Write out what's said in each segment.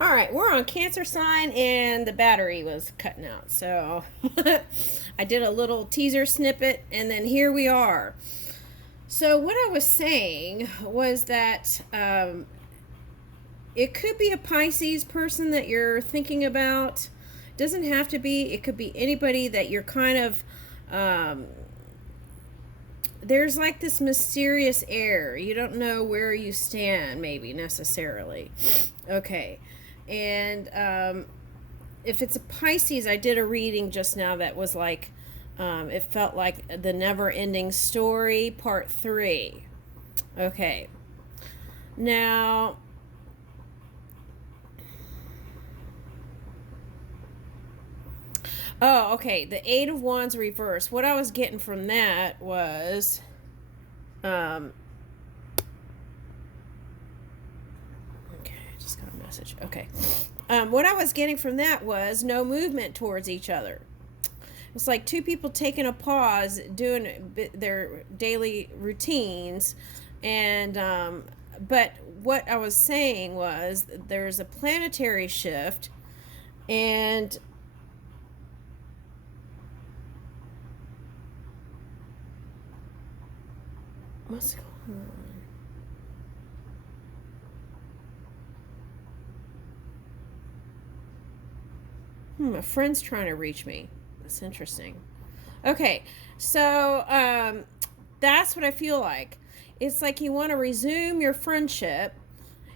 All right, we're on Cancer sign and the battery was cutting out. So I did a little teaser snippet and then here we are. So what I was saying was that it could be a Pisces person that you're thinking about. Doesn't have to be. It could be anybody that you're kind of there's like this mysterious air. You don't know where you stand, maybe necessarily. Okay. And if it's a Pisces, I did a reading just now that was like, it felt like the never ending story, part 3. Okay. Now, oh, okay. The Eight of Wands reverse. What I was getting from that was, um, okay, I just got a message. Okay. What I was getting from that was no movement towards each other. It's like two people taking a pause, doing their daily routines, and but what I was saying was there's a planetary shift, and what's going on? A friend's trying to reach me. That's interesting. Okay, so that's what I feel like. It's like you want to resume your friendship.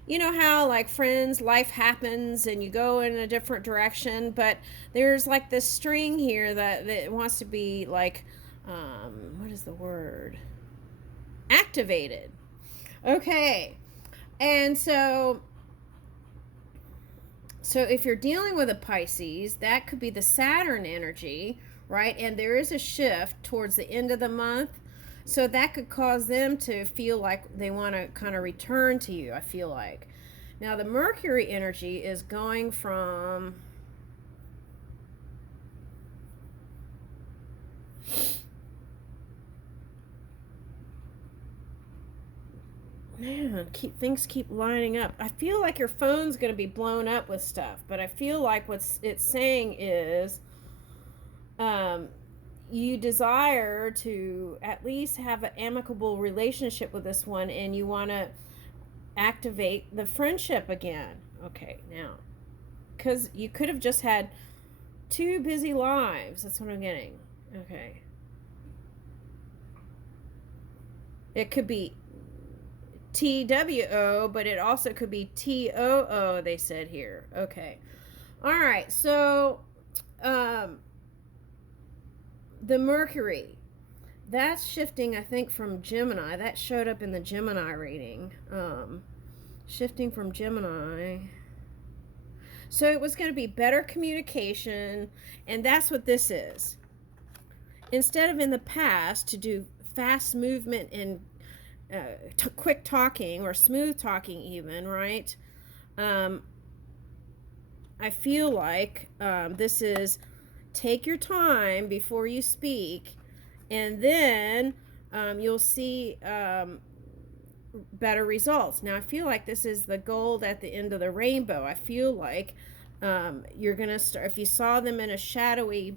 You know how, like, friends, life happens and you go in a different direction, but there's like this string here that wants to be, like, what is the word? Activated. Okay. And so if you're dealing with a Pisces, that could be the Saturn energy, right? And there is a shift towards the end of the month. So that could cause them to feel like they want to kind of return to you, I feel like. Now, the Mercury energy is going from, man, things keep lining up. I feel like your phone's going to be blown up with stuff, but I feel like what it's saying is um, you desire to at least have an amicable relationship with this one, and you want to activate the friendship again. Okay, now, because you could have just had two busy lives. That's what I'm getting. Okay. It could be TWO, but it also could be TOO, they said here. Okay. All right. So, um, the Mercury, that's shifting, I think, from Gemini. That showed up in the Gemini reading. Shifting from Gemini. So it was going to be better communication, and that's what this is. Instead of in the past to do fast movement and quick talking or smooth talking, even, right? Um, I feel like this is take your time before you speak, and then you'll see better results. Now, I feel like this is the gold at the end of the rainbow. I feel like you're going to start, if you saw them in a shadowy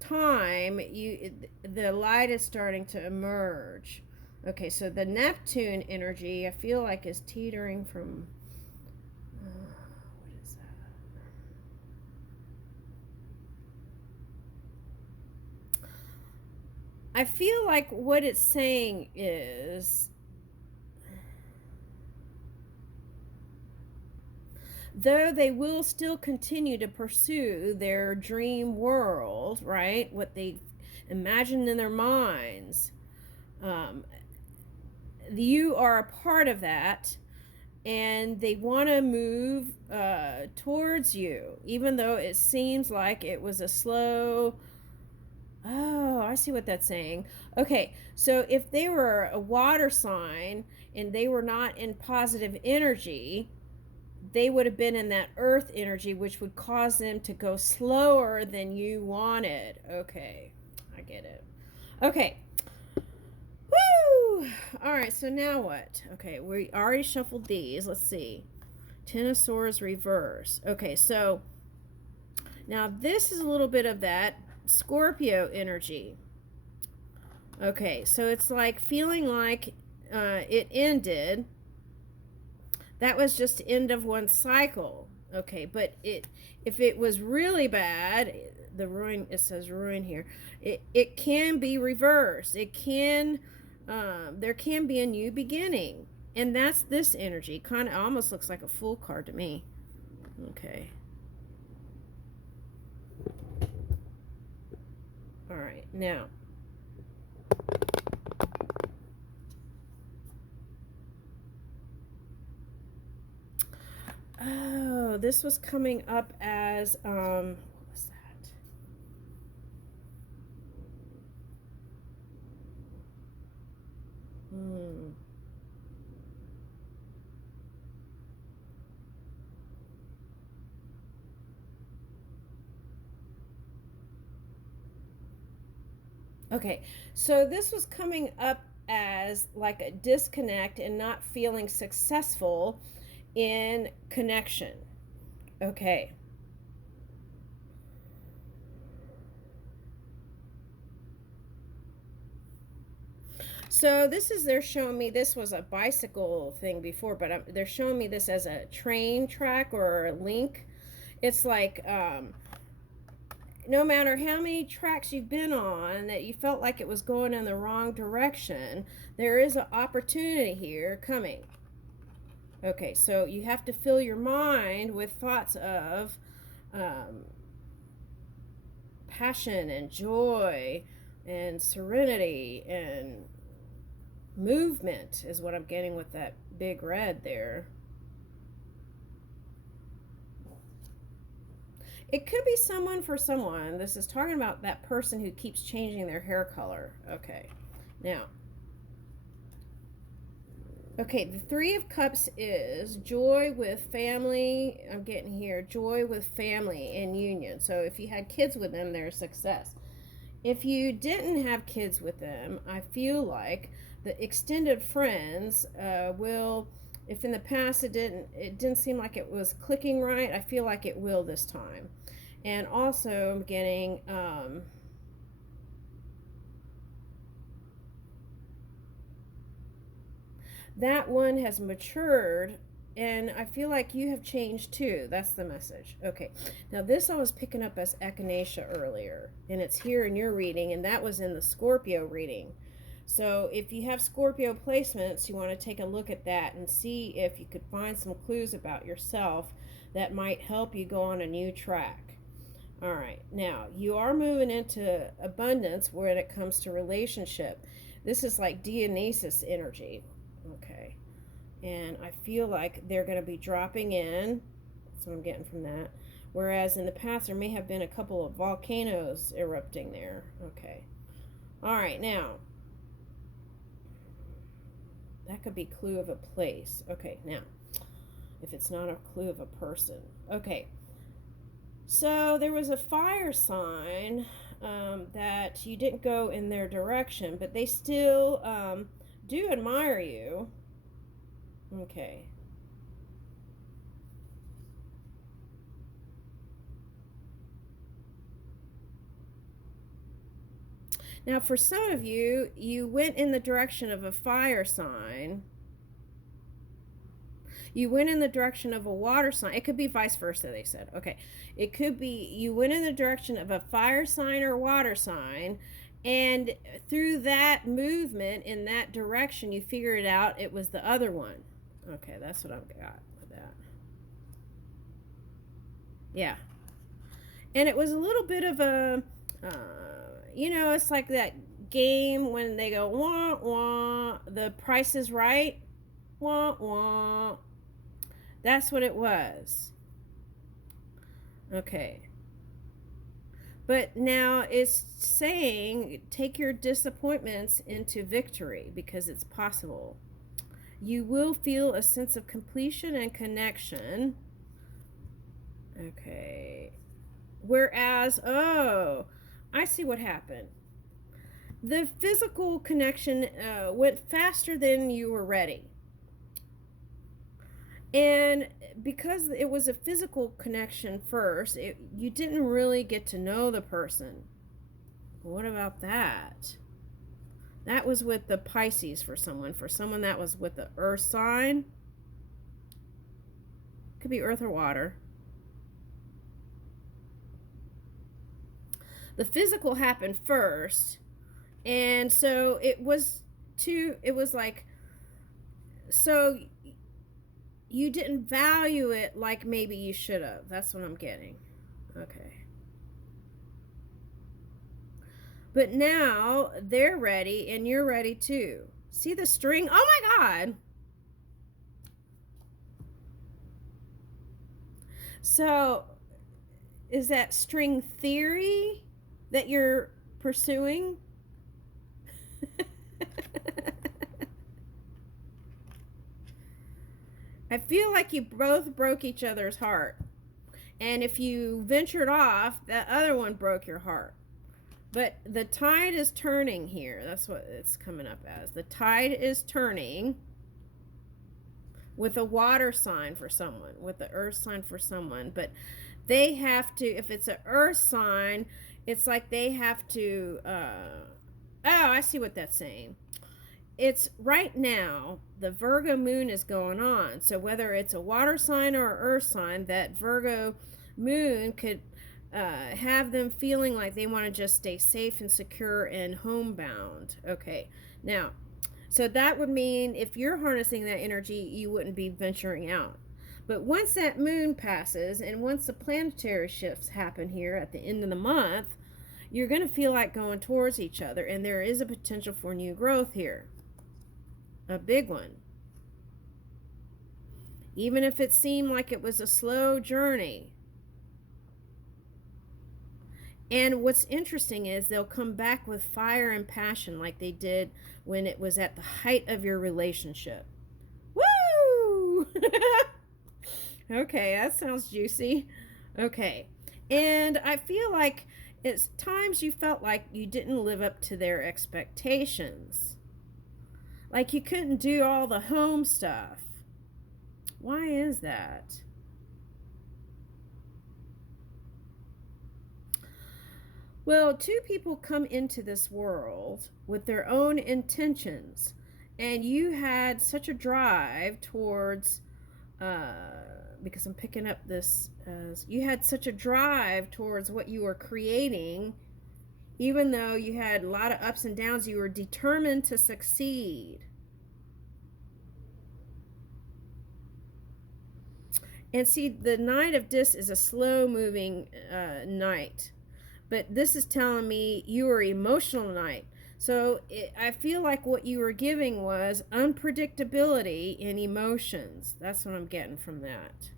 time, the light is starting to emerge. Okay, so the Neptune energy, I feel like, is teetering from. What is that? I feel like what it's saying is, though they will still continue to pursue their dream world, right? What they imagined in their minds, um, you are a part of that, and they want to move towards you, even though it seems like it was a slow. Oh, I see what that's saying. Okay, so if they were a water sign and they were not in positive energy, they would have been in that earth energy, which would cause them to go slower than you wanted. Okay, I get it. Okay. Woo! All right, so now what? Okay, we already shuffled these. Let's see. Ten of Swords reverse. Okay, so now this is a little bit of that Scorpio energy. Okay, so it's like feeling like it ended. That was just the end of one cycle. Okay, but if it was really bad, the ruin, it says ruin here, it can be reversed. It can, there can be a new beginning. And that's this energy. Kind of almost looks like a Fool card to me. Okay. All right, now. Oh, this was coming up as, what was that? Okay, so this was coming up as like a disconnect and not feeling successful in connection. Okay. So this is, they're showing me, this was a bicycle thing before, but they're showing me this as a train track or a link. It's like, no matter how many tracks you've been on that you felt like it was going in the wrong direction, there is an opportunity here coming. Okay, so you have to fill your mind with thoughts of passion and joy and serenity and movement is what I'm getting with that big red there. It could be someone for someone. This is talking about that person who keeps changing their hair color. Okay, now. Okay, the Three of Cups is joy with family. I'm getting here, joy with family and union. So if you had kids with them, there's success. If you didn't have kids with them, I feel like the extended friends will, if in the past it didn't seem like it was clicking right, I feel like it will this time. And also I'm getting that one has matured, and I feel like you have changed too. That's the message. Okay, now this I was picking up as echinacea earlier, and it's here in your reading, and that was in the Scorpio reading. So if you have Scorpio placements, you want to take a look at that and see if you could find some clues about yourself that might help you go on a new track. All right, now you are moving into abundance when it comes to relationship. This is like Dionysus energy. Okay, and I feel like they're going to be dropping in. That's what I'm getting from that. Whereas in the past, there may have been a couple of volcanoes erupting there. Okay. All right, now. That could be clue of a place. Okay, now. If it's not a clue of a person. Okay. So there was a fire sign that you didn't go in their direction, but they still do admire you. Okay. Now, for some of you, you went in the direction of a fire sign. You went in the direction of a water sign. It could be vice versa, they said. Okay. It could be you went in the direction of a fire sign or water sign, and through that movement in that direction, you figured out it was the other one. Okay, that's what I've got with that. Yeah. And it was a little bit of a, it's like that game when they go, wah, wah, the Price is Right, wah, wah. That's what it was. Okay. But now it's saying take your disappointments into victory because it's possible. You will feel a sense of completion and connection. Okay. Whereas, oh, I see what happened. The physical connection went faster than you were ready. And because it was a physical connection first, you didn't really get to know the person. What about that? That was with the Pisces for someone. For someone that was with the earth sign. Could be earth or water. The physical happened first. And so it was like, so you didn't value it like maybe you should have. That's what I'm getting. Okay. But now they're ready and you're ready too. See the string? Oh my God. So is that string theory that you're pursuing? I feel like you both broke each other's heart. And if you ventured off, that other one broke your heart. But the tide is turning here. That's what it's coming up as. The tide is turning with a water sign for someone, with the earth sign for someone. But they have to, if it's an earth sign, it's like they have to, I see what that's saying. It's right now, the Virgo moon is going on. So whether it's a water sign or an earth sign, that Virgo moon could have them feeling like they want to just stay safe and secure and homebound. Okay, now, so that would mean if you're harnessing that energy, you wouldn't be venturing out. But once that moon passes and once the planetary shifts happen here at the end of the month, you're going to feel like going towards each other, and there is a potential for new growth here. A big one. Even if it seemed like it was a slow journey. And what's interesting is they'll come back with fire and passion like they did when it was at the height of your relationship. Woo! Okay, that sounds juicy. Okay. And I feel like it's times you felt like you didn't live up to their expectations. Like you couldn't do all the home stuff. Why is that? Well, two people come into this world with their own intentions, and you had such a drive towards, because I'm picking up this, you had such a drive towards what you were creating, even though you had a lot of ups and downs, you were determined to succeed. And see, the Knight of Discs is a slow moving knight. But this is telling me you were emotional knight. So I feel like what you were giving was unpredictability in emotions. That's what I'm getting from that.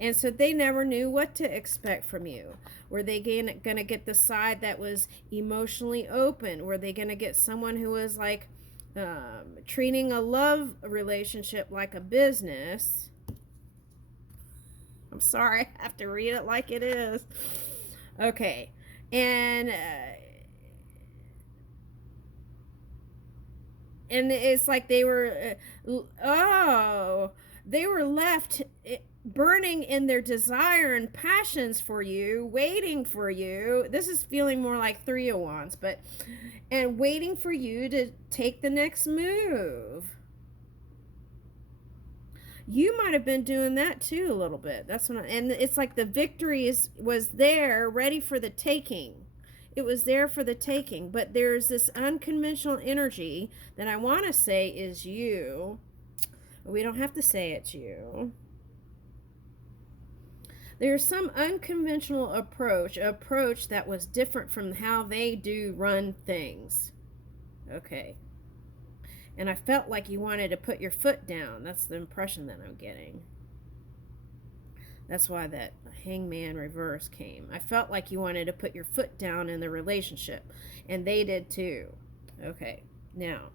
And so they never knew what to expect from you. Were they going to get the side that was emotionally open? Were they going to get someone who was like treating a love relationship like a business? I'm sorry, I have to read it like it is. Okay. And it's like they were they were left burning in their desire and passions for you, waiting for you. This is feeling more like Three of Wands, but and waiting for you to take the next move. You might have been doing that too a little bit. That's what and it's like the victory was there, ready for the taking. It was there for the taking, but there's this unconventional energy that I want to say is you. We don't have to say it's you. There's some unconventional approach that was different from how they do run things. Okay. And I felt like you wanted to put your foot down. That's the impression that I'm getting. That's why that hangman reverse came. I felt like you wanted to put your foot down in the relationship. And they did too. Okay. Now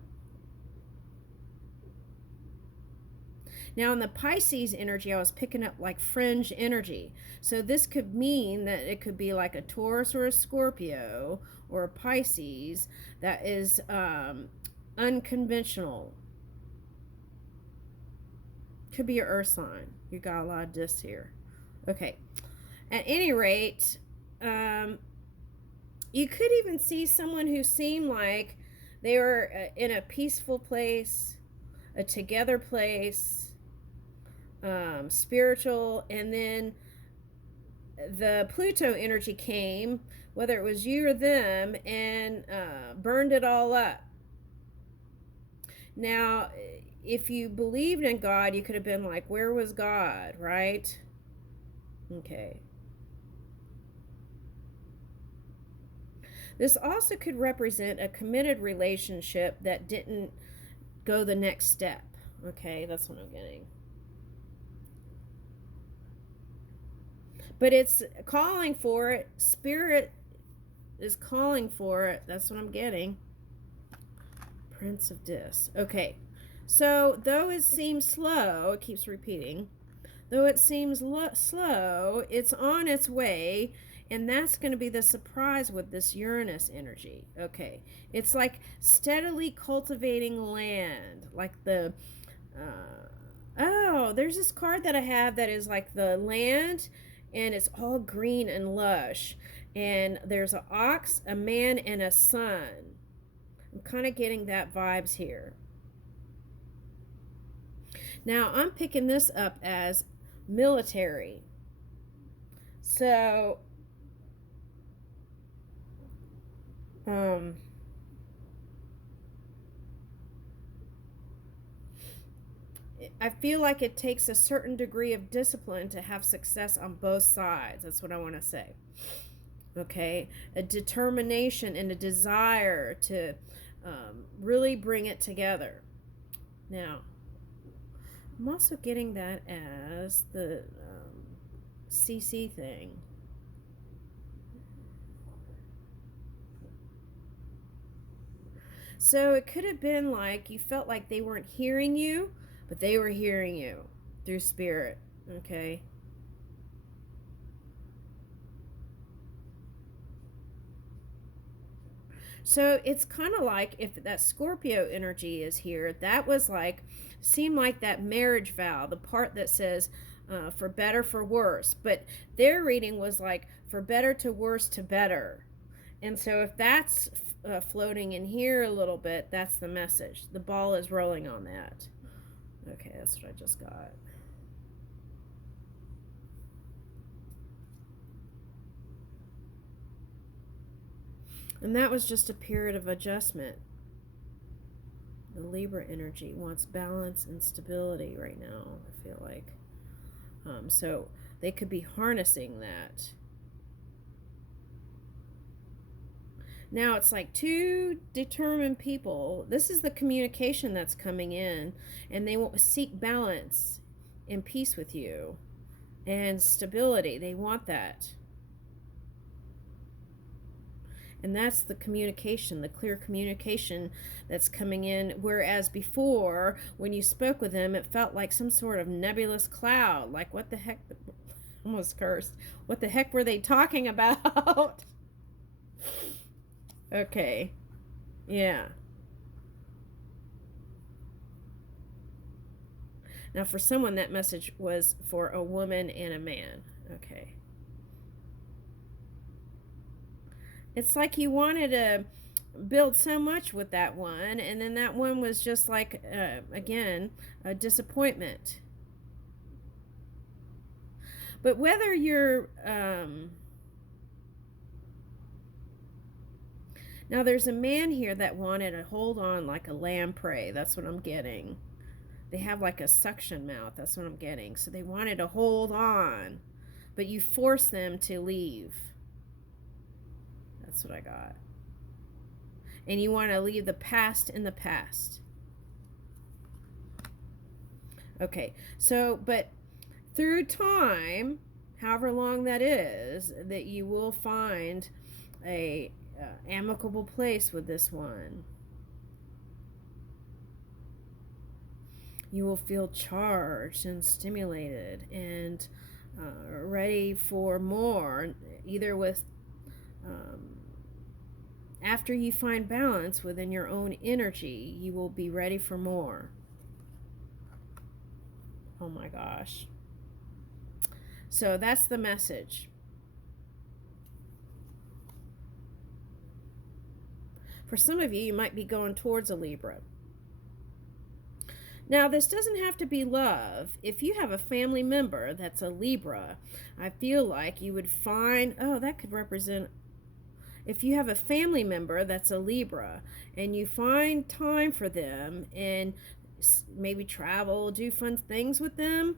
in the Pisces energy, I was picking up like fringe energy. So this could mean that it could be like a Taurus or a Scorpio or a Pisces that is unconventional. Could be your earth sign. You got a lot of discs here. Okay. At any rate, you could even see someone who seemed like they were in a peaceful place, a together place, spiritual, and then the Pluto energy came, whether it was you or them, and burned it all up. Now, if you believed in God, you could have been like, where was God, right? Okay. This also could represent a committed relationship that didn't go the next step. Okay, that's what I'm getting. But it's calling for it. Spirit is calling for it. That's what I'm getting. Prince of Discs. Okay. So, though it seems slow, it keeps repeating. Though it seems slow, it's on its way, and that's going to be the surprise with this Uranus energy. Okay. It's like steadily cultivating land, like the oh, there's this card that I have that is like the land, and it's all green and lush, and there's an ox, a man, and a sun. I'm kind of getting that vibes here. Now I'm picking this up as military. So I feel like it takes a certain degree of discipline to have success on both sides. That's what I want to say. Okay, a determination and a desire to really bring it together. Now, I'm also getting that as the CC thing. So it could have been like you felt like they weren't hearing you, but they were hearing you through spirit. Okay. So it's kind of like if that Scorpio energy is here, that was like, seemed like that marriage vow, the part that says for better, for worse. But their reading was like for better to worse to better. And so if that's floating in here a little bit, that's the message. The ball is rolling on that. Okay, that's what I just got. And that was just a period of adjustment. The Libra energy wants balance and stability right now, I feel like. So they could be harnessing that. Now it's like two determined people. This is the communication that's coming in, and they will seek balance and peace with you and stability. They want that. And that's the communication, the clear communication that's coming in. Whereas before, when you spoke with them, it felt like some sort of nebulous cloud. Like, what the heck? Almost cursed. What the heck were they talking about? Okay. Yeah. Now, for someone, that message was for a woman and a man. Okay. It's like you wanted to build so much with that one, and then that one was just like, again, a disappointment. But whether you're... now, there's a man here that wanted to hold on like a lamprey. That's what I'm getting. They have like a suction mouth. That's what I'm getting. So they wanted to hold on, but you force them to leave. That's what I got. And you want to leave the past in the past. Okay, so, but through time, however long that is, that you will find a amicable place with this one. You will feel charged and stimulated and ready for more, either with after you find balance within your own energy, you will be ready for more. Oh my gosh. So that's the message. For some of you, you might be going towards a Libra. Now, this doesn't have to be love. If you have a family member that's a Libra, I feel like you would find, oh, that could represent, if you have a family member that's a Libra and you find time for them and maybe travel, do fun things with them,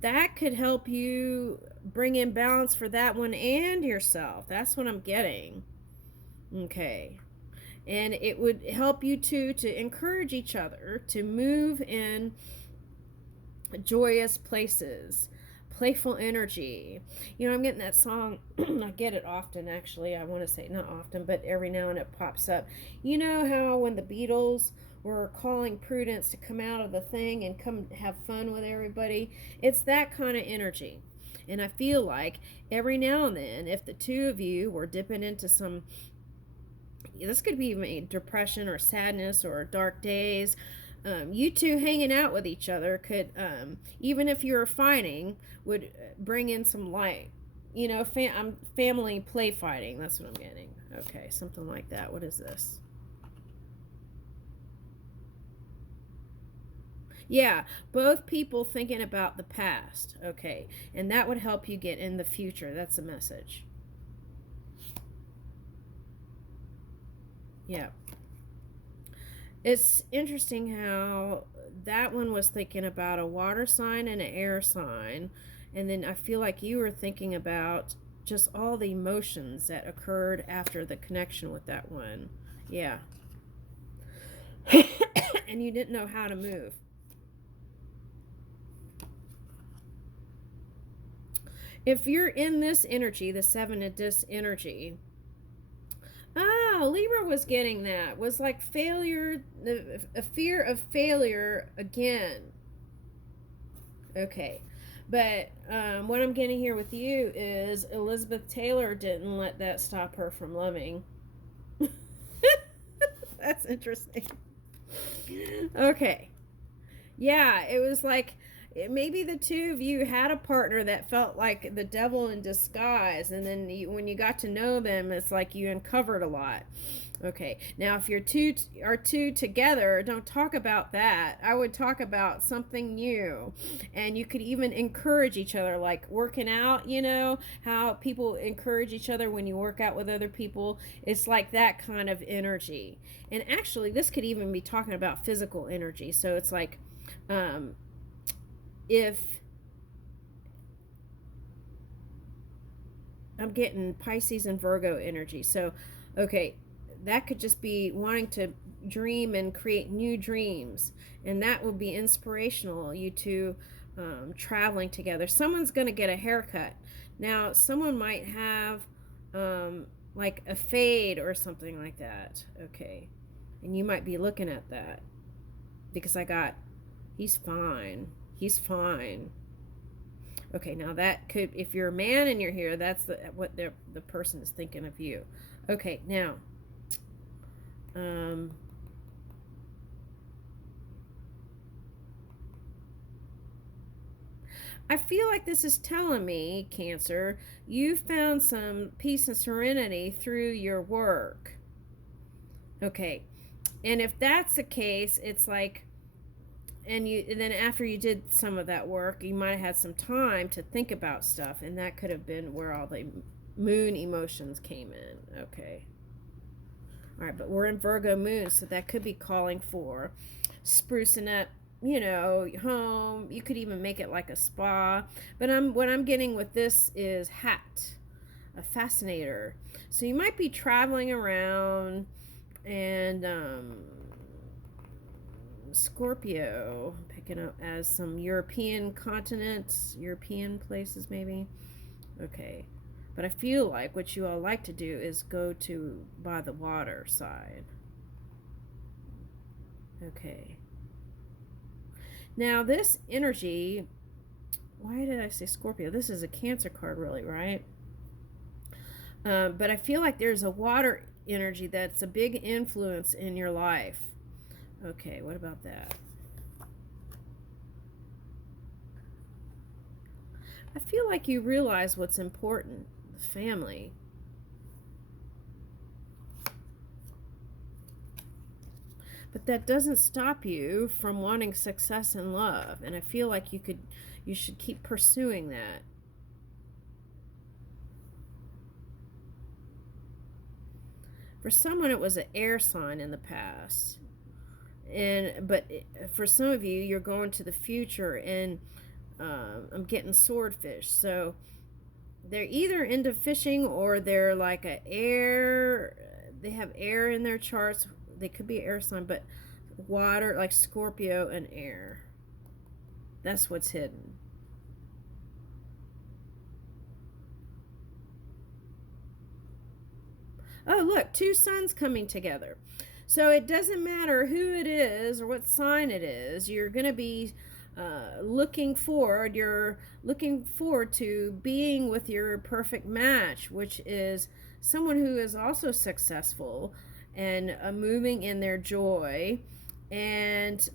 that could help you bring in balance for that one and yourself. That's what I'm getting. Okay. And it would help you two to encourage each other to move in joyous places, playful energy. You know, I'm getting that song. I get it often, actually. I want to say not often, but every now and then it pops up. You know how when the Beatles were calling Prudence to come out of the thing and come have fun with everybody? It's that kind of energy. And I feel like every now and then, if the two of you were dipping into some, this could be even depression or sadness or dark days, you two hanging out with each other could, even if you were fighting, would bring in some light. You know, family play fighting. That's what I'm getting. Okay, something like that. What is this? Yeah, both people thinking about the past. Okay, and that would help you get in the future. That's a message. Yeah. It's interesting how that one was thinking about a water sign and an air sign. And then I feel like you were thinking about just all the emotions that occurred after the connection with that one. Yeah. And you didn't know how to move. If you're in this energy, the seven of disc energy, Libra was getting that. Was like failure, a fear of failure again. Okay. But what I'm getting here with you is Elizabeth Taylor didn't let that stop her from loving. That's interesting. Okay. Yeah, it was like maybe the two of you had a partner that felt like the devil in disguise, and then when you got to know them, it's like you uncovered a lot. Okay, now if you're two together, don't talk about that. I would talk about something new, and you could even encourage each other, like working out. You know how people encourage each other when you work out with other people. It's like that kind of energy. And actually, this could even be talking about physical energy. So it's like, if I'm getting Pisces and Virgo energy. So, okay, that could just be wanting to dream and create new dreams, and that will be inspirational. You two traveling together. Someone's going to get a haircut. Now, someone might have like a fade or something like that. Okay, and you might be looking at that because I got, he's fine. He's fine. Okay, now that could, if you're a man and you're here, that's what the person is thinking of you. Okay, now, I feel like this is telling me, Cancer, you found some peace and serenity through your work. Okay, and if that's the case, it's like, and then after you did some of that work, you might have had some time to think about stuff, and that could have been where all the moon emotions came in. Okay. All right, but we're in Virgo moon, so that could be calling for sprucing up, you know, home. You could even make it like a spa. But what I'm getting with this is hat, a fascinator. So you might be traveling around, and Scorpio, picking up as some European continents, European places maybe. Okay. But I feel like what you all like to do is go to by the water side. Okay. Now this energy, why did I say Scorpio? This is a Cancer card really, right? But I feel like there's a water energy that's a big influence in your life. Okay, what about that? I feel like you realize what's important, the family. But that doesn't stop you from wanting success in love, and I feel like you should keep pursuing that. For someone, it was an air sign in the past, but for some of you, you're going to the future, and I'm getting swordfish. So they're either into fishing or they're like a air. They have air in their charts. They could be air sign, but water, like Scorpio and air. That's what's hidden. Oh, look, two suns coming together. So it doesn't matter who it is or what sign it is. You're going to be looking forward. You're looking forward to being with your perfect match, which is someone who is also successful and moving in their joy and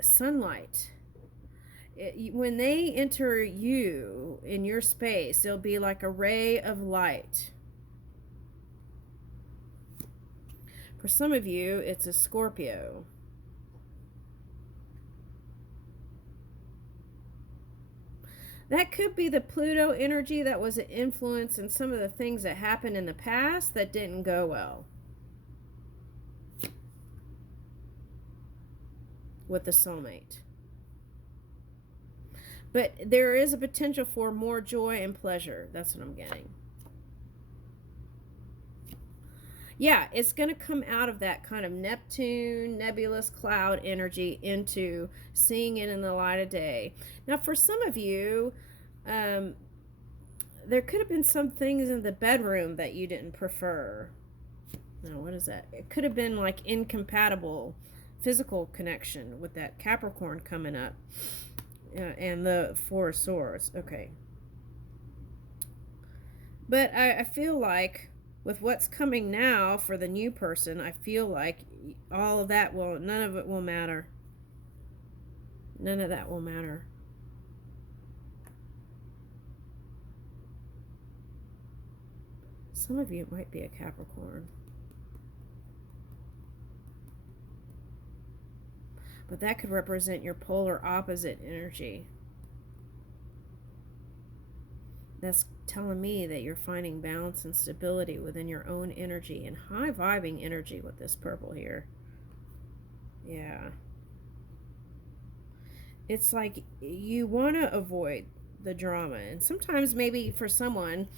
sunlight. When they enter you in your space, they'll be like a ray of light. For some of you, it's a Scorpio. That could be the Pluto energy that was an influence in some of the things that happened in the past that didn't go well with the soulmate. But there is a potential for more joy and pleasure. That's what I'm getting. Yeah, it's going to come out of that kind of Neptune, nebulous cloud energy into seeing it in the light of day. Now, for some of you, there could have been some things in the bedroom that you didn't prefer. Now, what is that? It could have been like incompatible physical connection with that Capricorn coming up. And the Four of Swords. Okay. But I feel like with what's coming now for the new person, I feel like all of that none of it will matter. None of that will matter. Some of you might be a Capricorn. But that could represent your polar opposite energy. That's telling me that you're finding balance and stability within your own energy and high vibing energy with this purple here. Yeah. It's like you want to avoid the drama. And sometimes maybe for someone,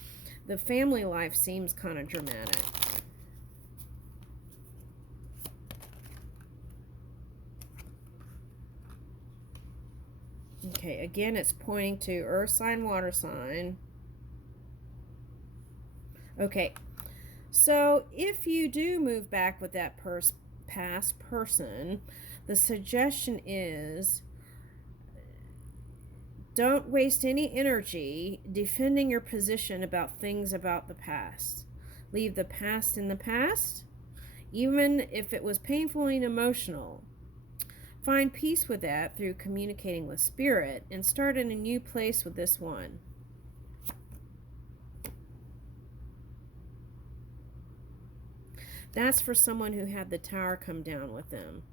the family life seems kind of dramatic. Okay, again, it's pointing to earth sign, water sign. Okay, so if you do move back with that past person, the suggestion is don't waste any energy defending your position about things about the past. Leave the past in the past, even if it was painful and emotional. Find peace with that through communicating with spirit and start in a new place with this one. That's for someone who had the tower come down with them.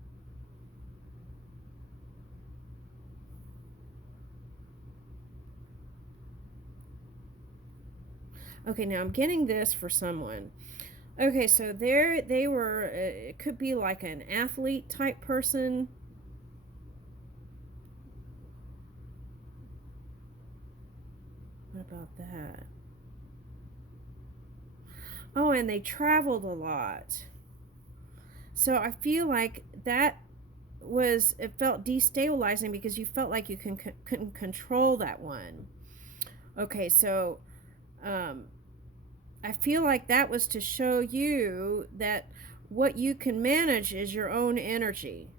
Okay, now I'm getting this for someone. Okay, so there they were, it could be like an athlete type person. What about that? Oh, and they traveled a lot. So I feel like that it felt destabilizing because you felt like you couldn't control that one. Okay, so I feel like that was to show you that what you can manage is your own energy.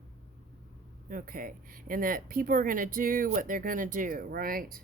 Okay, and that people are going to do what they're going to do, right?